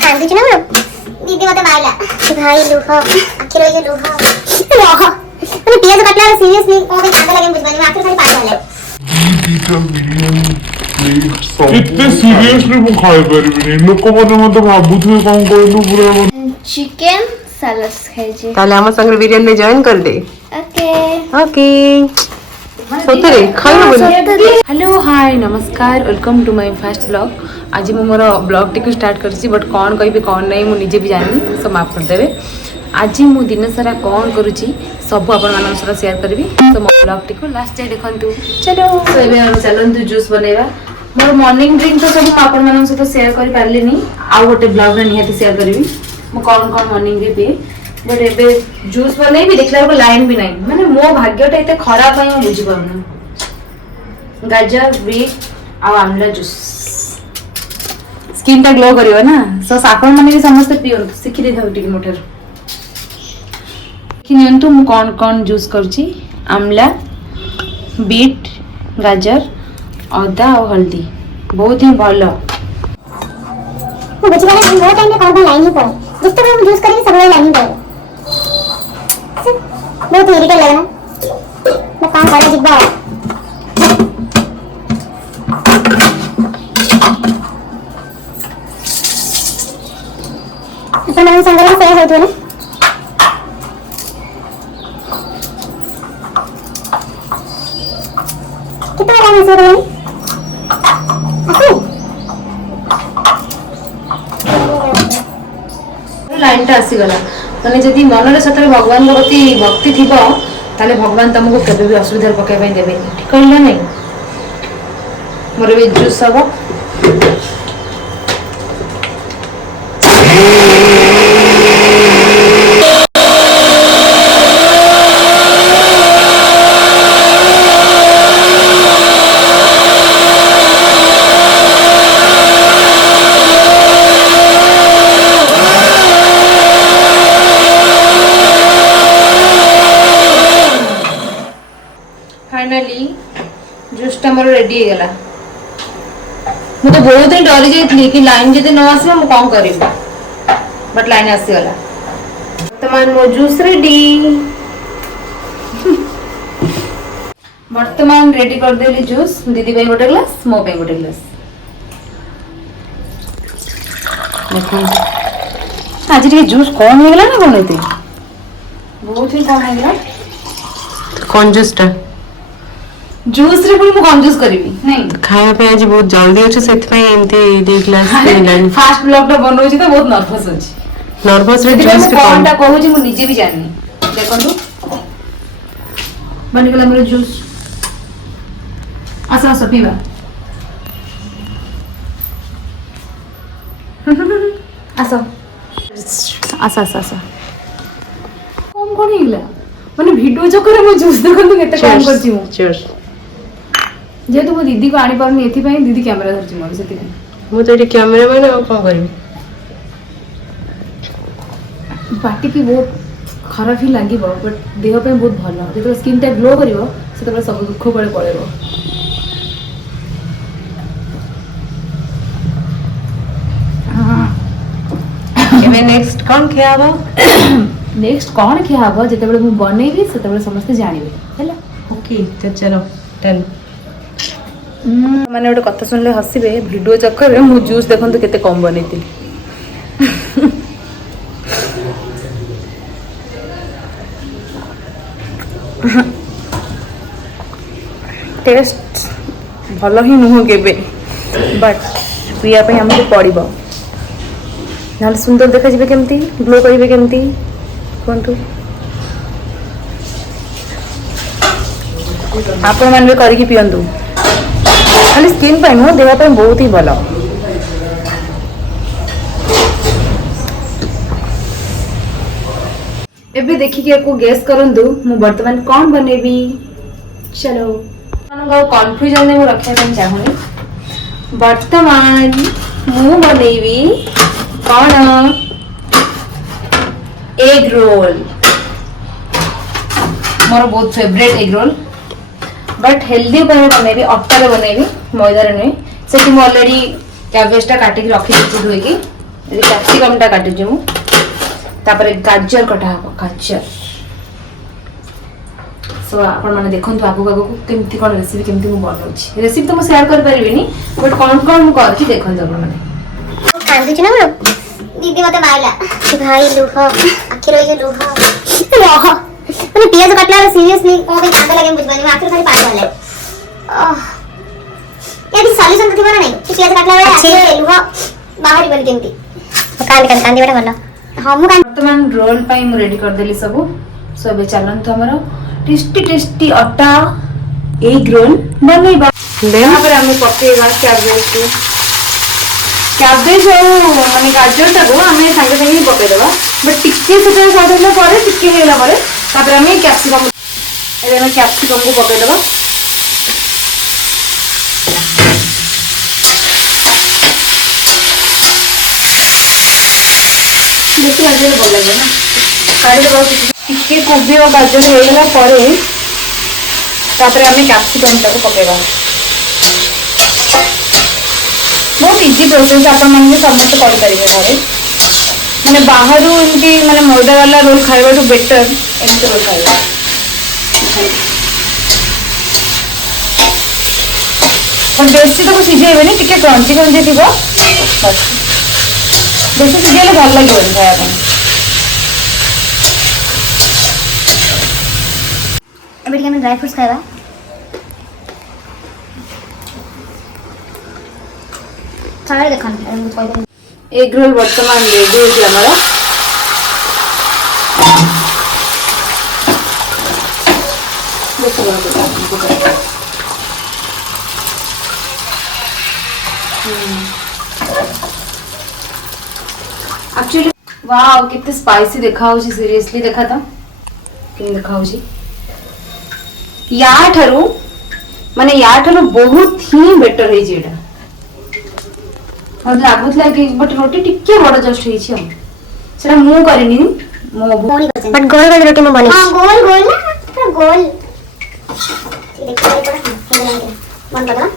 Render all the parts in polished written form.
कांदू छु ना दीदी मते माइला भाई लुह आखिर जो लुह रह माने पियाज काटला सीरियसली ओ के कांदा लगे बुझबानी आखिर खाली पानी डाले इतने सीरियसली मु खाई परिबिनी लोक मने मते भाबुथि कोन कहलु पूरा चिकन सलाद खाइ जे ताले हम संग बिरयानी में जॉइन कर दे ओके ओके सतरे खाइलो बोली हेलो हाय नमस्कार welcome to my first blog आज मु मोर ब्लॉग टिक स्टार्ट करछि बट कोन कहबी कोन नै मु निजे भी जानि सब माफ कर देबे आज मु दिन सारा कोन करूछि सब अपन मानन साथ शेयर करबी तो मो ब्लॉग टिक लास्ट जाय देखंतु चलो तो एबे हम चलंतु जूस बनेबा मोर मॉर्निंग ड्रिंक तो सब अपन मानन साथ शेयर कर पारलिनी आ गोटे ब्लॉग रे निहाती शेयर करबी मु कोन कोन मॉर्निंग रे पिए बट एबे जूस बनै भी देखला को लाइन भी नहीं माने मो भाग्यटा एते खराब पई हम बुझी पाउनु गाजर बीट आ आमला जूस स्किन टा ग्लो करियो ना सो सापन माने भी समस्त पियो सिखि दे थाउ टिक मोटर कि नियंतु मु कोन कोन जूस करछि आमला बीट गाजर अदा और हल्दी बहुत ही भलो बुझी वाला वो टाइम में कोन लाइन ही पड़े जिस तरह हम जूस करेंगे सब लाइन ही पड़े बहुत इरिटेट लग रहा है मैं काम कर जिब्बा अपन हम संग में शेयर होते हैं कितना टाइम से रहे लाइन टा आसी गला माने जदी मन रे सतरे भगवान के प्रति भक्ति थिबो ताले भगवान तुमको केबे भी असुविधा पके पई देबे ठीक कहला नहीं मोर भी जूस सब फाइनली जूस टा मोर रेडी हो गला मु तो बहुत ही डरी जाइतली कि लाइन जदि न आसे मु कोन करिबो बट लाइन आसी गला वर्तमान मो जूस रेडी वर्तमान रेडी कर देली जूस दीदी पे गोटे ग्लास मो पे गोटे ग्लास देखो आज रे जूस कौन हो गला ना कोन हेते बहुत ही कम हो गला कौन जूस टा जूस रे पुनी मु कौन जूस करबी नहीं खाया पे आज बहुत जल्दी अछि सेत पे एमती दे ग्लास लेलानी फास्ट ब्लॉग टा बनोछि तो बहुत नर्वस अछि नर्वस रे जूस पे कौन टा कहू जे मु निजे भी जानि देखंतु बनि गेला मेरो जूस आसा आसा पीवा आसा आसा आसा आसा कौन कोन हिला माने वीडियो चक्कर में जूस देखंतु केते काम करछि मु चीयर्स जेतु मो दीदी को आनी पारनी एथि पई दीदी कैमरा धरछि मोर सेति मु तो एठी कैमरा माने कोन करबी पार्टी की बहुत खराब ही लागिबो बट देह पे बहुत भलो जेतो स्किन टा ग्लो करिवो सेतो सब दुख पड़े पळेबो केबे नेक्स्ट कोन खियाबो नेक्स्ट कोन खियाबो जेते बेले मु बनेबी सेते बेले समस्त जानिबे हैला ओके तो चलो टेल माने गोटे कथा सुनले हसीबे वीडियो चक्कर में मु जूस देखंतु केते कम बनेतिली टेस्ट भलो ही नुह केबे बट पिया पे हमको पड़िबो नाल सुंदर देखा जिबे केमती ग्लो करिबे केमती कोंतु आपण मान भी करिकि पियंतु खाली स्किन पे नो देह पे बहुत ही भलो एबे देखि के को गेस करंदु मु वर्तमान कोन बनेबी चलो मानो कंफ्यूजन में रखे ପାଇଁ चाहूनी वर्तमान मु बनेबी कोन एग रोल मोर बहुत favourite egg roll but healthy उपाय बनेबी अट्टा रे बनेबी मैदा रे नहीं से कि ऑलरेडी कैबेज टा काटी के रखी दी धोई की ये कैप्सिकम टा काटी जे मु तापर गाजर कटा हबो गाजर सो आपण माने देखंतु आगु आगु केमती कोन रेसिपी केमती मु बनौछि रेसिपी तो मु शेयर कर परिबिनी बट कोन मु करछि देखंतु आपण माने कांदू छु ना दीदी मते माइला भाई लुह आखिर ये लुह मैंने पियाज काटला सीरियसली ओ भी कांदा लगे बुझबानी मैं आखिर खाली पानी वाले यानी सॉल्यूशन तो थिबा नहीं कि पियाज काटला बेला आखिर लुह बाहर बन केमती कांदी बेटा भलो हां मु वर्तमान रोल पाई मु रेडी कर देली सब सो बे चलन तो हमरो टेस्टी टेस्टी आटा एग रोल बनैबा यहां पर हम पकेगा कैबेज और माने गाजर टा को हमें संगे संगे पके देबा बट टिक्के से साडला परे टिक्के हेला परे तापर हमें कैप्सिकम एबे हम कैप्सिकम को पके देबा देखिए गाजर बोल लगे ना काढ़ी देबा टिक्के कोबी और गाजर हेला परे तापर हमें कैप्सिकम टा को पकेबा बहुत इजी प्रोसेस आपण मन समस्त कर परिबे घरे माने बाहर एमती माने मैदा वाला रोल खाइबा तो बेटर एमती रोल खाइबा और बेसी तो सिझेबे नहीं टिके क्रंची क्रंची थिबो बस बेसी सिझेले भल लागिबो खाया ପାଇଁ अबे हम ड्राई फ्रूट्स खाएगा सारे देखन मुझे कोई एग रोल वर्तमान रेडी होची हमारा एक्चुअली वाओ कितने स्पाइसी देखा होची सीरियसली देखा था किन देखा होची या ठरू माने या ठरू बहुत ही बेटर है जेडा और लागुतला कि बट रोटी टिके बड़ जस्ट हेछि हम सेटा मु करिनी मो बट गोल गोल रोटी में बनी हां गोल गोल ना पूरा गोल देखो ये बड़ा मन बना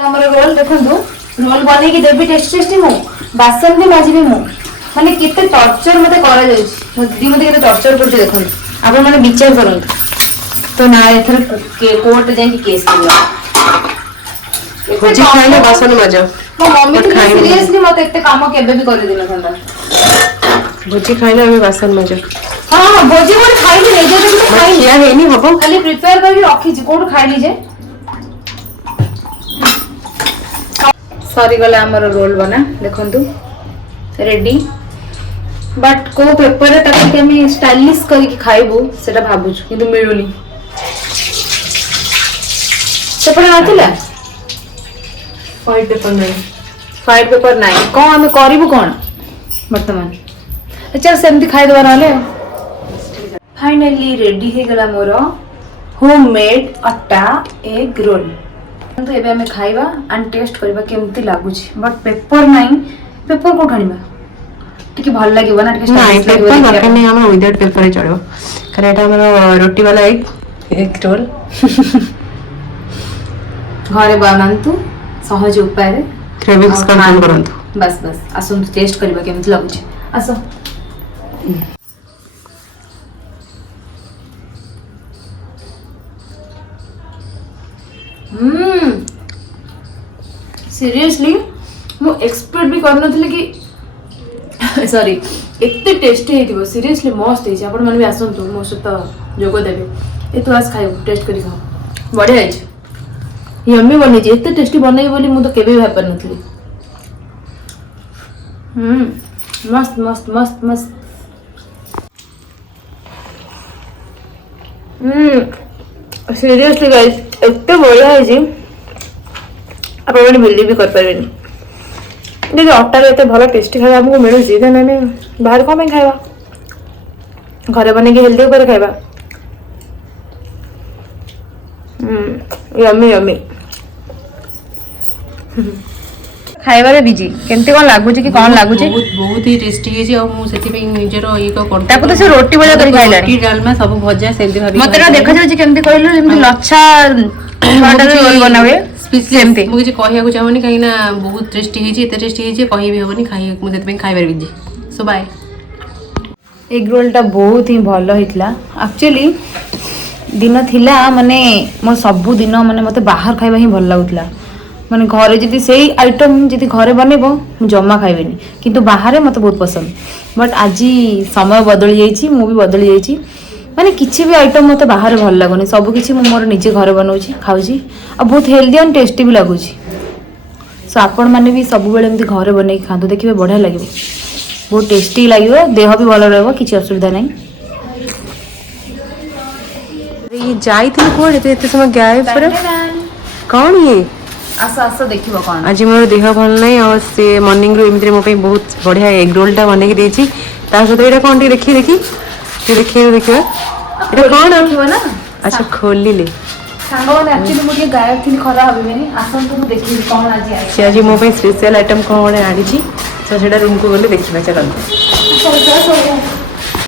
हमर रोल देखंदु रोल बने की देबी टेस्ट टेस्टी मु बासन भी माजिबी मु माने किते टॉर्चर मते करा जाउछि दी मते किते टॉर्चर करछि देखंदु आपण माने विचार करंतु तो ना एथर के कोर्ट जाई केस करला भोजी खाइले बासन मजा मो मम्मी तो सीरियसली मते एते काम केबे भी कर दिला थंदा भोजी खाइले हमें बासन मजा हां हां भोजी कोन खाइली नै जे तो खाइली किया है नहीं हबो खाली प्रिपेयर करके रखी छी कोन खाइली जे सॉरी गला हमर रोल बना देखंतु रेडी बट को पेपर रे ताके हम स्टाइलिश करके खाइबो सेटा भाबु किंतु मिलुनी सेपड़ आथिला व्हाइट पेपर नहीं कौन हमें करू कौन बर्तमान अच्छा सेमती खाईदेवा ना फाइनली रेडी हो गला मोर होममेड अटा एग रोल तो एबे हमें खाइबा एंड टेस्ट करबा केमती लागुची बट पेपर नहीं पेपर को ठाणीबा टिके भल लागिबो ना टिके नहीं पेपर दरकार नहीं हम विदाउट पेपर ही चढ़ो कारण एटा हमर रोटी वाला एग रोल घरे बनांतु सहज उपाय रे क्रेविंग्स कंट्रोल करंतु बस बस आसुन टेस्ट करबा केमती लागुची आसो सीरियसली मु एक्सपेक्ट भी करनथले कि सॉरी एते टेस्टी हेतिबो सीरियसली मस्त हेछि आपण मन भी आसंतु मो सहित जोग देबे ए तू आज खाइबो टेस्ट करी खाओ बढ़िया हेछि यम्मी बनी जे एते टेस्टी बनाई बोली मु तो केबे भापर नथली मस्त मस्त मस्त मस्त सीरियसली गाइस एते बढ़िया हेछि आपण माने बिलीव भी कर परबेनी देखो अटा एते भलो टेस्टी खाଇବା हमको मिलु जी देना नहीं बाहर को में खाଇବା घरे बने के हेल्दी ऊपर खाଇବା यम्मी यम्मी खाइबा रे बिजी केमती कोन लागु छी कि कोन लागु छी बहुत बहुत ही टेस्टी है जे और मु सेति पे निजर ये को करता ताको तो से रोटी बजा कर खाइला रोटी डालमा सब भजा सेति भाबी मते ना देखा जाउ छी केमती कहलु जेमती लच्छा टमाटर रोल बनावे स्पेशली मुझे कहू चाहूनी कहीं बहुत टेस्टी होती एत टेस्टी होती कही हेनी खाई मुझे खाई सो बाय। एग रोलटा बहुत ही भल होता एक्चुअली दिन थिला माने मो सबु दिन माने मते बाहर खाइबा ही भल लागुतला माने घरे जदी सेही आइटम जदी घरे बनेबो जम्मा खाइबेनी किंतु बाहर मते बहुत पसंद बट आज समय बदली जाइछि मु भी बदली जाइछि माने किछि भी आइटम मते बाहर भल लागोनी सब किछि मु मोर निजे घरे बनौछि खाउछि आ बहुत हेल्दी एंड टेस्टी भी लागुछि सो आपण माने भी सब बेले एमती घरे बनै खांतो देखिबे बढ़िया लागिबो बहुत टेस्टी लगे देह भी भल रहा किसी असुविधा नहीं। ये जाई कोड़े तो एते समय गायब पर कौन ये आस आस देखिबो कौन आज मोर देह भल नहीं और से मॉर्निंग रो एमती मो बहुत बढ़िया एग रोलटा बनेकी देछि ता सहित एटा कोन देखी देखिए एटा कौन देखिबो ना अच्छा खोली ले सांगवाने एक्चुअली मुझे गायब थी खरा हबेनी आसंतु मु देखि कौन आज आई से आज मो स्पेशल आइटम कौन आनी तो सेटा रूम को गले देखिबा चल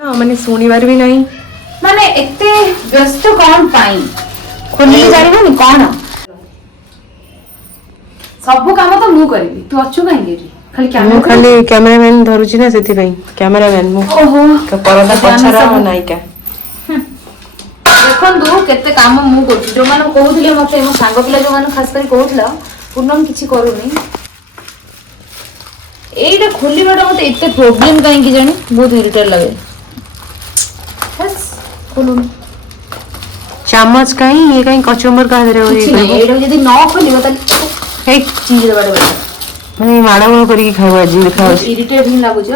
हां माने सुनिबार भी नहीं माने एते व्यस्त कौन पाई खोली जानिबो कौन सब काम तो मु करबी तू अच्छु काहे खाली कैमरामैन धरुची ना सेति पई कैमरामैन मु ओहो परदा पछरा नायिका देखु केते काम मु कर जो मान कहूले मत मो सांग पिला जो मान खास कर कहूला पूनम किछि करूनी एटा खोलिबाटा मते एते प्रॉब्लम काहे कि जानी बहुत इरिटेट लागे बस खोलुन चम्मच कहीं ये कहीं कचुम्बर का दे रे एटा यदि न खोलिबो त हे चीज रे बाटे माने माडागोळ करी खाइबा जी देखा इरिटेट ही लागु छ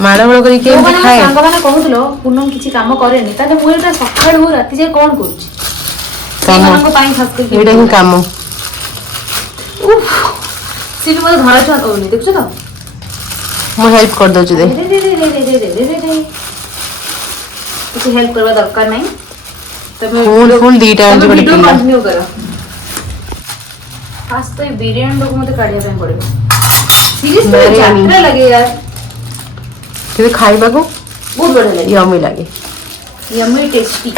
माडागोळ करी के खाए सांग माने कहूतलो पूनम किछि काम करेनी ताने मु एटा सकाळ हो राति जे कोन करूछि काम को पाई खास कर एटा ही काम उफ सिली मते घर छन ओनी देखछ त मु हेल्प कर दउ दे रे किछि हेल्प करबा दरकार नहीं तमे फुल दीटा जो बड़े पिला कंटिन्यू करो आज तो ये बिरयानी लोग मते काढिया पे पड़ेगा सीरियसली यात्रा लगे यार के खाइबा को बहुत बढ़िया लगे यम्मी लागे यम्मी टेस्टी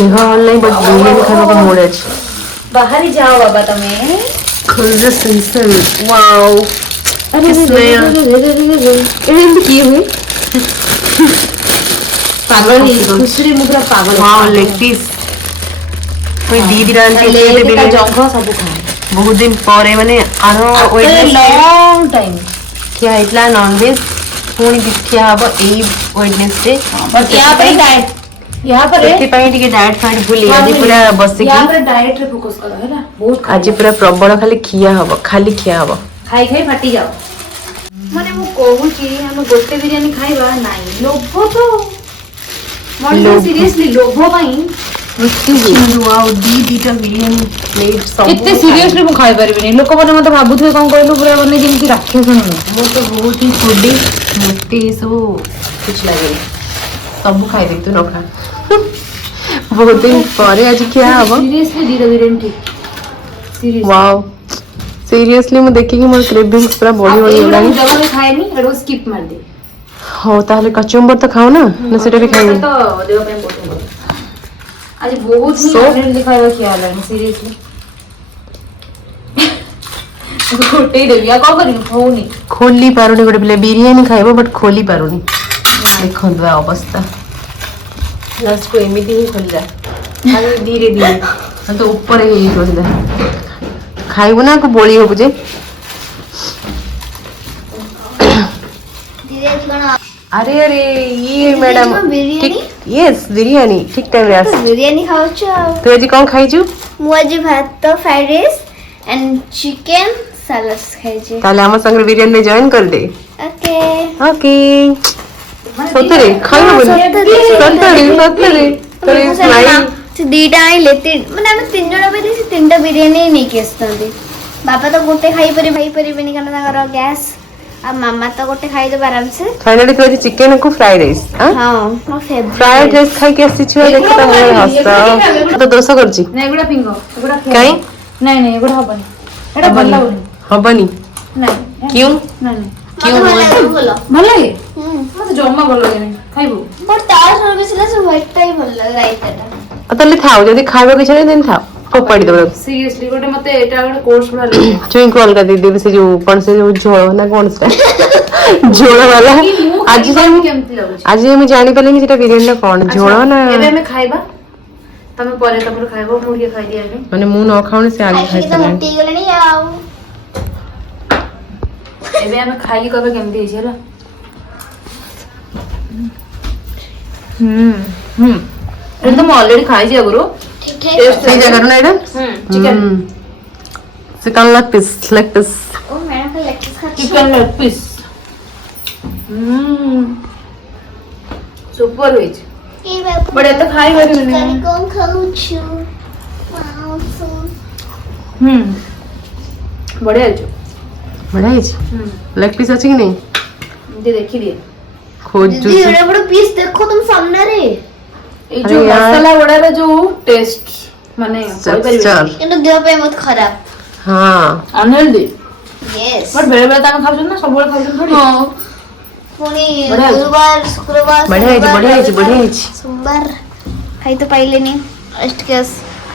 देह हल नहीं बट बिरयानी खाइबा को मोड़ अछि बाहर ही जाओ बाबा तमे खुल सेंसर वाओ अरे की हुई पागल ही खुशरी मुद्रा पागल वाओ लेग पीस कोई दीदी रान के लिए बिरयानी जंघ सब खाए बहुत दिन परे माने आरो लॉन्ग टाइम क्या इतला नॉनवेज पुणी क्या हबो ए वेडनेसडे बट यहाँ पर एते पाई टिके डाइट फाइट भूली आज पूरा बसे यहाँ पर डाइट रे फोकस करो है ना बहुत आज पूरा प्रबल खाली खिया हबो खाई खाई फाटी जाओ माने मु कहू छी हम गोटे बिरयानी खाइबा नाही लोभ तो मन सीरियसली लोभ पाई वाओ दीटा बिरयानी प्लेट सब कितने सीरियसली मु खाइ परबिनी लोक माने मते भाबुथि कोन कहलु पूरा बने जेमति राक्षस न मो तो बहुत ही फूडी मते सब कुछ लगे सब खाई दे तू न खा बहुत दिन परे आज क्या हबो सीरियसली दीटा बिरयानी ठीक सीरियस वाओ सीरियसली मु देखि कि मोर क्रेविंग्स पूरा बॉडी हो गई जब खाएनी एडो स्किप मार दे हो ताले कचुम्बर तो खाओ ना सेटा रे खाई तो देव पे बहुत आज बहुत ही अनहेल्दी दिखावा ख्याल है सीरियसली गोटे देवी आ को करी होनी खोली पारुनी गोटे पिले बिरयानी खाइबो बट खोली पारुनी देखो दवा अवस्था लास्ट को एमिति ही खोलला आगे धीरे धीरे तो ऊपर ही खोलला खाइबो ना को बोली हो बुझे अरे अरे ये मैडम ठीक यस बिरयानी ठीक टाइम रे आस बिरयानी खाऊ छ तू आज कोन खाइ छु मु आज भात फ्राइड राइस एंड चिकन सलाद खाइ छी ताले हम संग बिरयानी में जॉइन कर दे ओके ओके सतरे खाइबो सतरे तोरे स्माइल से दीटा आई लेते माने हम तीन जण बेली से तीनटा बिरयानी नहीं के आस्तंदी बापा तो गोटे खाई परिबेनी kana ताकर गैस आ मामा तो गोटे खाई दे आराम से फाइनली तो चिकन को फ्राइड राइस हां मो फेवरेट फ्राइड राइस खाई के आसी छु देखो त मोर हस्ता तो दोष करची नहीं एगुडा पिंगो एगुडा काई नहीं एगुडा हबनी एटा भल लागुनी हबनी नहीं क्यों नहीं क्यों बोलो भल लागे मते जम्मा भल लागे नहीं खाइबो बट तार सर्विस ले से व्हाइट टाइप भल लागे राइट एटा तले थाओ जदी खाइबो कि छने दिन थाओ फोपाड़ी दो सीरियसली गोटे मते एटा गोटे कोर्स वाला लगे चुई को अलगा दे दे से जो कौन से जो झोल ना कौन सा झोल वाला आज केमती लागु आज मैं जानी पलेनी सेटा बिरयानी ना कौन झोल ना एबे हमें खाइबा तमे परे तपर खाइबो मुड़िए खाइ दिया रे माने मु न खाउने से आगे खाइ खाई तो मोटी गलनी आउ एबे हमें खाइ करबे केमती है छला ये तो मैं ऑलरेडी खाइ छी अगरो ठीक है सही जगह ना इधर चिकन चिकन लेग पीस ओ मैडम का लेक्चर खा chicken leg piece super veg ए बाबू बड़े तो खाइ गरी चिकन कौन खाऊ छु वाओ सो बढ़िया है बड़ा है लेग पीस अछि कि नहीं दे देखी दिए खोज दीदी एड़ा बड़ा पीस देखो तुम सामने रे ये अरे जो यार। मसाला वड़ा जो टेस्ट माने टेक्सचर किंतु देह पे बहुत खराब हां अनहेल्दी यस बट बेले बेले तामे खाउछन ना सब बेले खाउछन थोड़ी हां पुनी बढ़िया है। गुरुवार शुक्रवार बढ़िया है शनिवार, बढ़िया है सोमवार खाई तो पाइले नहीं अष्ट केस